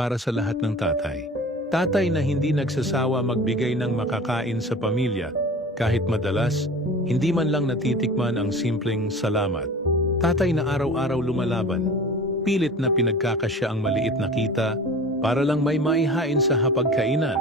para sa lahat ng tatay. Tatay na hindi nagsasawa magbigay ng makakain sa pamilya, kahit madalas, hindi man lang natitikman ang simpleng salamat. Tatay na araw-araw lumalaban, pilit na pinagkakasya ang maliit na kita, para lang may maihain sa hapagkainan,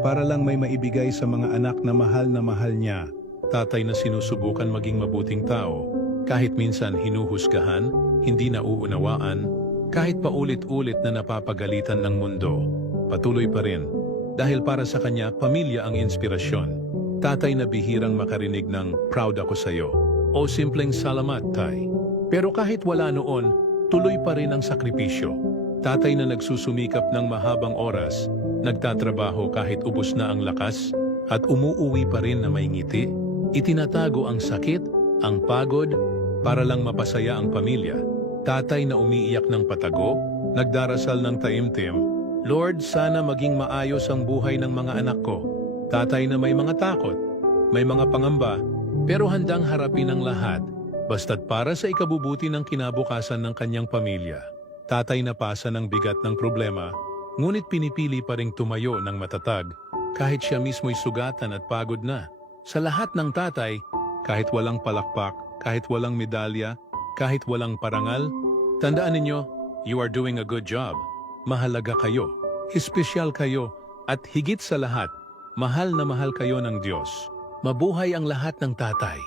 para lang may maibigay sa mga anak na mahal niya. Tatay na sinusubukan maging mabuting tao, kahit minsan hinuhusgahan, hindi nauunawaan, kahit paulit-ulit na napapagalitan ng mundo. Patuloy pa rin, dahil para sa kanya, pamilya ang inspirasyon. Tatay na bihirang makarinig ng proud ako sa'yo o simpleng salamat, tay. Pero kahit wala noon, tuloy pa rin ang sakripisyo. Tatay na nagsusumikap ng mahabang oras, nagtatrabaho kahit ubos na ang lakas, at umuuwi pa rin na may ngiti. Itinatago ang sakit, ang pagod, para lang mapasaya ang pamilya. Tatay na umiiyak ng patago, nagdarasal ng taimtim, Lord, sana maging maayos ang buhay ng mga anak ko. Tatay na may mga takot, may mga pangamba, pero handang harapin ang lahat, basta't para sa ikabubuti ng kinabukasan ng kanyang pamilya. Tatay na pasa ng bigat ng problema, ngunit pinipili pa ring tumayo ng matatag, kahit siya mismo'y sugatan at pagod na. Sa lahat ng tatay, kahit walang palakpak, kahit walang medalya, kahit walang parangal, tandaan ninyo, you are doing a good job. Mahalaga kayo, espesyal kayo, at higit sa lahat, mahal na mahal kayo ng Diyos. Mabuhay ang lahat ng tatay.